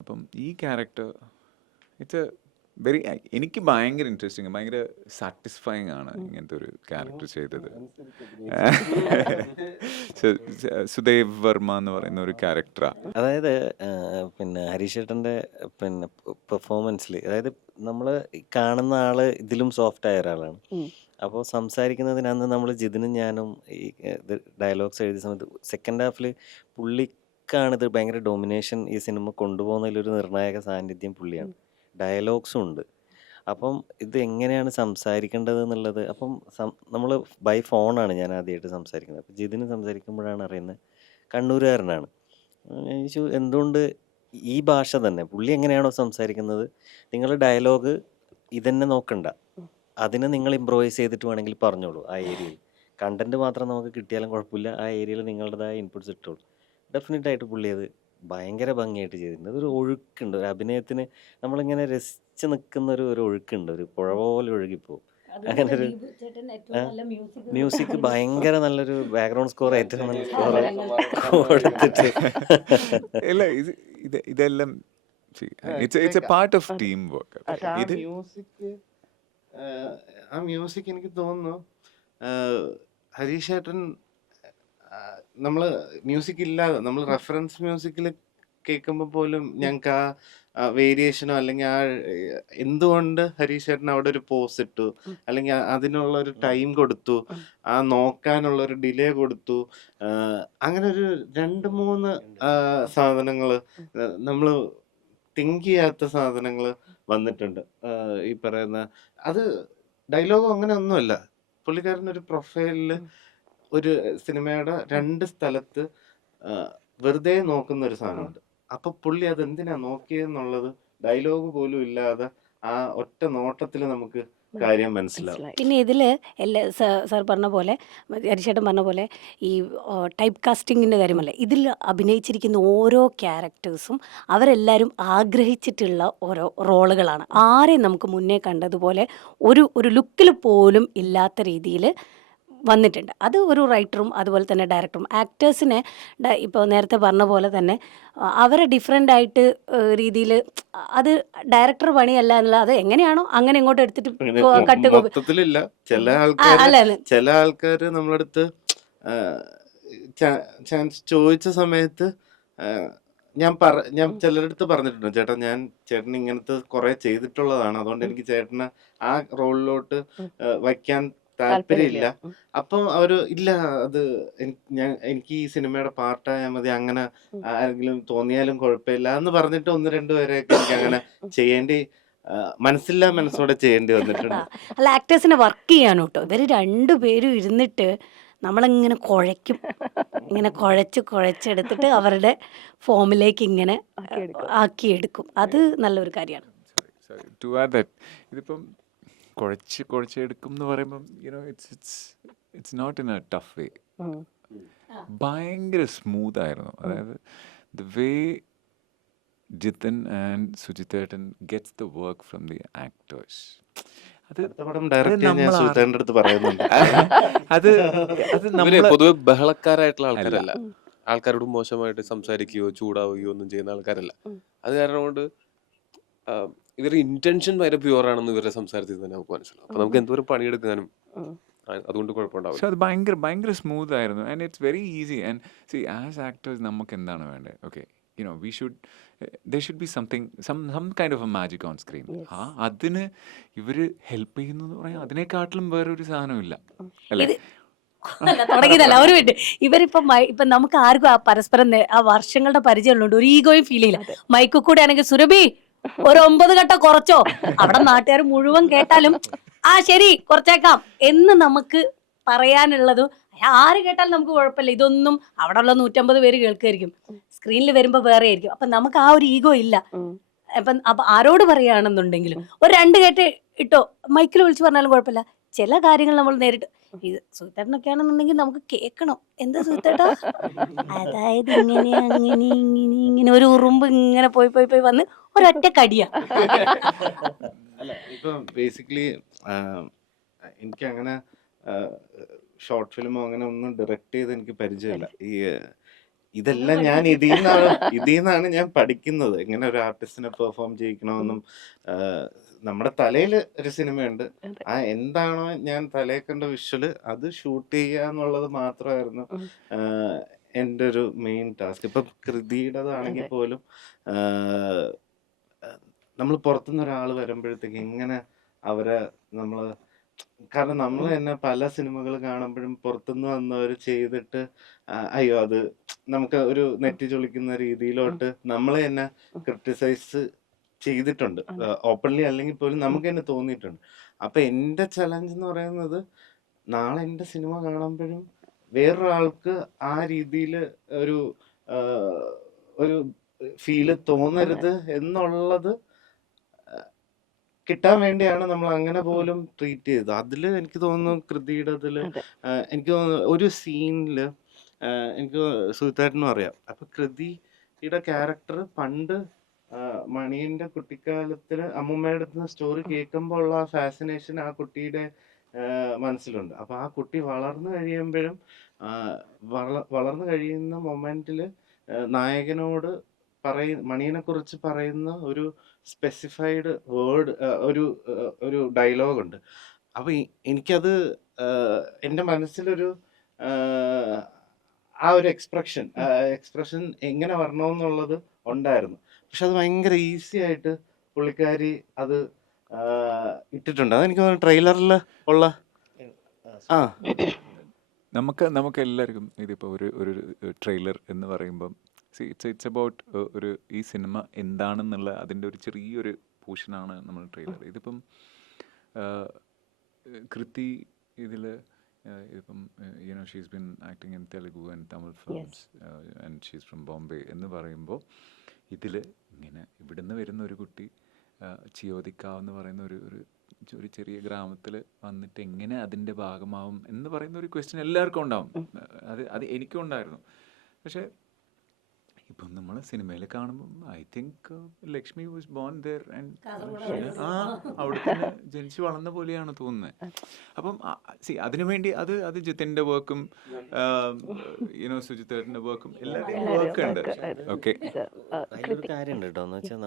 അപ്പം ഈ character it's A very എനിക്ക് ഭയങ്കര ഇൻട്രസ്റ്റിംഗ് ഭയങ്കര സാറ്റിസ്ഫൈങ് ആണ് ഇങ്ങനത്തെ ഒരു ക്യാരക്ടർ ചെയ്തത്. സുദേവ് വർമ്മ എന്ന് പറയുന്ന ഒരു ക്യാരക്ടറാണ്. അതായത് പിന്നെ ഹരീഷേട്ടൻ്റെ പിന്നെ പെർഫോമൻസിൽ, അതായത് നമ്മൾ കാണുന്ന ആള് ഇതിലും സോഫ്റ്റ് ആയ ഒരാളാണ്. അപ്പോൾ സംസാരിക്കുന്നതിനന്ന് നമ്മൾ ജിതിനും ഞാനും ഈ ഇത് ഡയലോഗ്സ് എഴുതിയ സമയത്ത് സെക്കൻഡ് ഹാഫിൽ പുള്ളിക്കാണിത് ഭയങ്കര ഡൊമിനേഷൻ ഈ സിനിമ കൊണ്ടുപോകുന്നതിലൊരു നിർണായക സാന്നിധ്യം പുള്ളിയാണ്. ഡയലോഗ്സും ഉണ്ട്. അപ്പം ഇത് എങ്ങനെയാണ് സംസാരിക്കേണ്ടത് എന്നുള്ളത്, അപ്പം നമ്മൾ ബൈ ഫോണാണ് ഞാൻ ആദ്യമായിട്ട് സംസാരിക്കുന്നത്. അപ്പം ജിതിന് സംസാരിക്കുമ്പോഴാണ് അറിയുന്നത് കണ്ണൂരുകാരനാണ്. ഞാൻ ചോദിച്ചു എന്തുകൊണ്ട് ഈ ഭാഷ തന്നെ, പുള്ളി എങ്ങനെയാണോ സംസാരിക്കുന്നത്, നിങ്ങൾ ഡയലോഗ് ഇതന്നെ നോക്കണ്ട, അതിനെ നിങ്ങൾ ഇമ്പ്രൂവൈസ് ചെയ്തിട്ട് വേണമെങ്കിൽ പറഞ്ഞോളൂ. ആ ഏരിയയിൽ കണ്ടന്റ് മാത്രം നമുക്ക് കിട്ടിയാലും കുഴപ്പമില്ല, ആ ഏരിയയിൽ നിങ്ങളുടേതായ ഇൻപുട്സ് ഇട്ടോളൂ. ഡെഫിനറ്റായിട്ട് പുള്ളി അത് ഭയങ്കര ഭംഗിയായിട്ട് ചെയ്തിട്ടുണ്ട്. അതൊരു ഒഴുക്കുണ്ട്, ഒരു അഭിനയത്തിന് നമ്മളിങ്ങനെ രസിച്ച് നിൽക്കുന്ന ഒരു ഒഴുക്കുണ്ട്, ഒരു പുഴ പോലെ ഒഴുകിപ്പോവും. അങ്ങനെ ഒരു മ്യൂസിക് ഭയങ്കര നല്ലൊരു ബാക്ക്ഗ്രൗണ്ട് സ്കോർ, ഏറ്റവും നല്ല സ്കോർ കൊടുത്തിട്ട് ഇല്ല ഇതെല്ലാം it's A part of team work. പക്ഷെ ഇത് ആ മ്യൂസിക് എനിക്ക് തോന്നുന്നു ഹരീഷ് ഏട്ടൻ നമ്മള് മ്യൂസിക് ഇല്ലാതെ നമ്മൾ റെഫറൻസ് മ്യൂസിക്കിൽ കേൾക്കുമ്പോൾ പോലും ഞങ്ങൾക്ക് ആ വേരിയേഷനോ അല്ലെങ്കിൽ ആ എന്തുകൊണ്ട് ഹരീഷ് ഏട്ടൻ അവിടെ ഒരു പോസ് ഇട്ടു, അല്ലെങ്കിൽ അതിനുള്ള ഒരു ടൈം കൊടുത്തു, ആ നോക്കാനുള്ള ഒരു ഡിലേ കൊടുത്തു, അങ്ങനെ ഒരു 2-3 സാധനങ്ങൾ നമ്മൾ തിങ്ക് ചെയ്യാത്ത സാധനങ്ങൾ വന്നിട്ടുണ്ട്. ഈ പറയുന്ന അത് ഡയലോഗും അങ്ങനെ ഒന്നുമല്ല. പുള്ളിക്കാരനൊരു പ്രൊഫൈലില് ഒരു സിനിമയുടെ 2 സ്ഥലത്ത് വെറുതെ നോക്കുന്ന ഒരു സാധനമുണ്ട്. അപ്പൊ പുള്ളി അത് എന്തിനാ നോക്കിയെന്നുള്ളത് ഡയലോഗ് പോലും ഇല്ലാതെ ആ ഒറ്റ നോട്ടത്തിൽ നമുക്ക് കാര്യം മനസ്സിലാവും. പിന്നെ ഇതിൽ സാർ പറഞ്ഞ പോലെ, ഹരിശേട്ടൻ പറഞ്ഞ പോലെ, ഈ ടൈപ്പ് കാസ്റ്റിങ്ങിൻ്റെ കാര്യമല്ലേ, ഇതിൽ അഭിനയിച്ചിരിക്കുന്ന ഓരോ ക്യാരക്ടേഴ്സും അവരെല്ലാവരും ആഗ്രഹിച്ചിട്ടുള്ള ഓരോ റോളുകളാണ്. ആരെയും നമുക്ക് മുന്നേ കണ്ടതുപോലെ ഒരു ലുക്കിൽ പോലും ഇല്ലാത്ത രീതിയിൽ വന്നിട്ടുണ്ട്. അത് ഒരു റൈറ്ററും അതുപോലെ തന്നെ ഡയറക്ടറും ആക്ടേഴ്സിനെ ഇപ്പോൾ നേരത്തെ പറഞ്ഞ പോലെ തന്നെ അവരെ ഡിഫറെൻ്റ് ആയിട്ട് രീതിയിൽ അത് ഡയറക്ടർ പണിയല്ല എന്നുള്ള, അത് എങ്ങനെയാണോ അങ്ങനെ ഇങ്ങോട്ട് എടുത്തിട്ട് കട്ട് മൊത്തത്തിലില്ല. ചില ആൾക്കാര് നമ്മളടുത്ത് ചാൻസ് ചോദിച്ച സമയത്ത് ഞാൻ ചിലരടുത്ത് പറഞ്ഞിട്ടുണ്ട്, ചേട്ടാ ഞാൻ ചേട്ടൻ ഇങ്ങനത്തെ കുറെ ചെയ്തിട്ടുള്ളതാണ്, അതുകൊണ്ട് എനിക്ക് ചേട്ടന് ആ റോളിലോട്ട് വയ്ക്കാൻ താല്പര്യമില്ല. അപ്പം അവര് ഇല്ല, അത് എനിക്ക് ഈ സിനിമയുടെ പാർട്ടായാൽ മതി, അങ്ങനെ ആരെങ്കിലും തോന്നിയാലും കുഴപ്പമില്ല എന്ന് പറഞ്ഞിട്ട് 1-2 പേരെയൊക്കെ എനിക്ക് അങ്ങനെ ചെയ്യേണ്ടി മനസ്സില്ലാ മനസ്സോടെ ചെയ്യേണ്ടി വന്നിട്ടുണ്ട്. അല്ല, ആക്ടേഴ്സിനെ വർക്ക് ചെയ്യാൻ കേട്ടോ, ഇവർ രണ്ടുപേരും ഇരുന്നിട്ട് നമ്മളിങ്ങനെ കുഴയ്ക്കും, ഇങ്ങനെ കുഴച്ചെടുത്തിട്ട് അവരുടെ ഫോമിലേക്ക് ഇങ്ങനെ ആക്കിയെടുക്കും. അത് നല്ലൊരു കാര്യമാണ്. ടു ആഡ് ദാറ്റ്, ഇതിപ്പം കുഴച്ചെടുക്കും എന്ന് പറയുമ്പം it's not in a tough way. ഭയങ്കര സ്മൂത്ത് ആയിരുന്നു. അതായത് ദ വേ ജിതൻ ആൻഡ് സുജിത്തേട്ടൻ gets the work from the actors, അത് പൊതുവെ ബഹളക്കാരായിട്ടുള്ള ആൾക്കാരല്ല, ആൾക്കാരോട് മോശമായിട്ട് സംസാരിക്കുകയോ ചൂടാവുകയോ ഒന്നും ചെയ്യുന്ന ആൾക്കാരല്ല. അത് കാരണം കൊണ്ട് ഇവരുടെ ഇന്റൻഷൻ ഭയങ്കര പ്യുവർ ആണെന്ന് ഇവരുടെ സംസാരത്തിൽ തന്നെ നമുക്ക് മനസ്സിലാവും. അപ്പൊ നമുക്ക് എന്തോരം പണിയെടുക്കാനും അതുകൊണ്ട് കുഴപ്പമുണ്ടാവും. പക്ഷെ അത് ഭയങ്കര സ്മൂത്ത് ആയിരുന്നു. And it's very easy. And C as actors നമുക്ക് എന്താണ് വേണ്ടത്? Okay, there should be something, some kind of a magic on screen. അതിന് ഇവര് ഹെൽപ്പ് ചെയ്യുന്നു എന്ന് പറയാം, അതിനെക്കാട്ടിലും വേറൊരു സാധനമില്ല അല്ലേ? തുടങ്ങിയതല്ല ഒരു മിനിറ്റ്. ഇപ്പൊ നമുക്ക് ആർക്കും ആ പരസ്പരം ആ വർഷങ്ങളുടെ പരിചയമുള്ളതുകൊണ്ട് ഒരു ഈഗോയും ഫീൽ ചെയ്യില്ല. മൈക്കിൽ കൂടെ ആണെങ്കിൽ സുരഭി ഒരു 9 ഘട്ട കുറച്ചോ, അവിടെ നാട്ടുകാർ മുഴുവൻ കേട്ടാലും ആ ശരി കുറച്ചേക്കാം എന്ന് നമുക്ക് പറയാനുള്ളതും ആര് കേട്ടാലും നമുക്ക് കുഴപ്പമില്ല. ഇതൊന്നും അവിടെ ഉള്ള 150 പേര് കേൾക്കുമായിരിക്കും, സ്ക്രീനിൽ വരുമ്പോ വേറെ ആയിരിക്കും. അപ്പൊ നമുക്ക് ആ ഒരു ഈഗോ ഇല്ല. അപ്പൊ ആരോട് പറയുകയാണെന്നുണ്ടെങ്കിലും ഒരു 2 കേട്ട് ഇട്ടോ, മൈക്കിൽ വിളിച്ച് പറഞ്ഞാലും കുഴപ്പമില്ല. ചില കാര്യങ്ങൾ നമ്മൾ നേരിട്ട്, ഇത് സുഹൃത്തേട്ടനൊക്കെ ആണെന്നുണ്ടെങ്കിൽ നമുക്ക് കേൾക്കണം, എന്താ സുഹൃത്തേട്ടാ, അതായത് ഇങ്ങനെ അങ്ങനെ ഇങ്ങനെ ഒരു ഉറുമ്പ് ഇങ്ങനെ പോയി വന്ന് ഒരൊറ്റ കടിയാ. അല്ല, ഇപ്പൊ ബേസിക്കലി എനിക്ക് അങ്ങനെ ഷോർട്ട് ഫിലിമോ അങ്ങനെ ഒന്നും ഡയറക്റ്റ് ചെയ്ത് എനിക്ക് പരിചയമില്ല. ഇതെല്ലാം ഞാൻ ഇതിന്നാണ് ഞാൻ പഠിക്കുന്നത്, എങ്ങനെ ഒരു ആർട്ടിസ്റ്റിനെ പെർഫോം ചെയ്യിക്കണമെന്നും. നമ്മുടെ തലയിൽ ഒരു സിനിമയുണ്ട്, അതെ. ആ എന്താണോ ഞാൻ തലയിൽ കണ്ട വിഷ്വല് അത് ഷൂട്ട് ചെയ്യുക എന്നുള്ളത് മാത്രമായിരുന്നു എൻ്റെ ഒരു മെയിൻ ടാസ്ക്. ഇപ്പൊ കൃതിയുടേതാണെങ്കിൽ അതെ. പോലും നമ്മൾ പുറത്തുനിന്ന് ഒരാൾ വരുമ്പോഴത്തേക്ക് എങ്ങനെ അവരെ നമ്മൾ, കാരണം നമ്മൾ തന്നെ പല സിനിമകൾ കാണുമ്പോഴും പുറത്തുനിന്ന് വന്നവർ ചെയ്തിട്ട് അയ്യോ അത് നമുക്ക് ഒരു നെറ്റി ചൊളിക്കുന്ന രീതിയിലോട്ട് നമ്മളെ തന്നെ ക്രിട്ടിസൈസ് ചെയ്തിട്ടുണ്ട്, അതെ. ഓപ്പൺലി അല്ലെങ്കിൽ പോലും നമുക്ക് തന്നെ തോന്നിയിട്ടുണ്ട്. അപ്പൊ എൻ്റെ ചലഞ്ച് എന്ന് പറയുന്നത് നാളെ എൻ്റെ സിനിമ കാണുമ്പോഴും വേറൊരാൾക്ക് ആ രീതിയിൽ ഒരു ആ, ഒരു ഫീല് തോന്നരുത് എന്നുള്ളത് കിട്ടാൻ വേണ്ടിയാണ് നമ്മൾ അങ്ങനെ പോലും ട്രീറ്റ് ചെയ്തത്. അതില് എനിക്ക് തോന്നുന്നു കൃതിയുടെ അതില് അതെ. എനിക്ക് തോന്നുന്നു ഒരു സീനില് എനിക്ക് സുഹിത്തേട്ടനും അറിയാം. അപ്പൊ കൃതിയുടെ ക്യാരക്ടർ പണ്ട് മണിയന്റെ കുട്ടിക്കാലത്തിന് അമ്മൂമ്മയുടെ അടുത്ത് നിന്ന് സ്റ്റോറി കേൾക്കുമ്പോൾ ഉള്ള ആ ഫാസിനേഷൻ ആ കുട്ടിയുടെ മനസ്സിലുണ്ട്. അപ്പൊ ആ കുട്ടി വളർന്നു കഴിയുമ്പോഴും വളർന്നു കഴിയുന്ന മൊമെന്റില് നായകനോട് മണിയനെ കുറിച്ച് പറയുന്ന ഒരു സ്പെസിഫൈഡ് വേർഡ്, ഒരു ഡയലോഗ് ഉണ്ട്. അപ്പൊ എനിക്കത് എൻ്റെ മനസ്സിലൊരു ആ ഒരു എക്സ്പ്രഷൻ എങ്ങനെ വരണമെന്നുള്ളത് ഉണ്ടായിരുന്നു. പക്ഷെ അത് ഭയങ്കര ഈസി ആയിട്ട് പുള്ളിക്കാരി അത് ഇട്ടിട്ടുണ്ട്. അതെനിക്ക് തോന്നുന്നു ട്രെയിലറിൽ ഉള്ള ആ നമുക്ക് എല്ലാവർക്കും ഇതിപ്പോൾ ഒരു ട്രെയിലർ എന്ന് പറയുമ്പം ഇറ്റ്സ് അബൌട്ട് ഒരു ഈ സിനിമ എന്താണെന്നുള്ള അതിൻ്റെ ഒരു ചെറിയൊരു പോർഷനാണ് നമ്മൾ ട്രെയിലർ. ഇതിപ്പം കൃതി ഇതിൽ ഇപ്പം you know she's bin acting in Telugu and Tamil films and she's from Bombay എന്ന് പറയുമ്പോൾ ഇതിൽ ഇങ്ങനെ ഇവിടുന്ന് വരുന്ന ഒരു കുട്ടി ചിയോദിക്കാവ് എന്ന് പറയുന്ന ഒരു ചെറിയ ഗ്രാമത്തിൽ വന്നിട്ട് എങ്ങനെ അതിൻ്റെ ഭാഗമാവും എന്ന് പറയുന്ന ഒരു ക്വസ്റ്റ്യൻ എല്ലാവർക്കും ഉണ്ടാവും. അത് എനിക്കും ഉണ്ടായിരുന്നു. പക്ഷേ ഇപ്പം നമ്മൾ സിനിമയിൽ കാണുമ്പം I think Lakshmi was born there and അവിടെ തന്നെ ജനിച്ച് വളർന്ന പോലെയാണ് തോന്നുന്നത്. അപ്പം അതിനുവേണ്ടി അത് ജിത്തിൻ്റെ വർക്കും യുനോ സുജിത്തേട്ടൻ്റെ വർക്കും എല്ലാവരുടെയും വർക്ക് ഉണ്ട്. ഓക്കെ, അതിലൊരു കാര്യമുണ്ട് കേട്ടോ, എന്ന് വെച്ചാൽ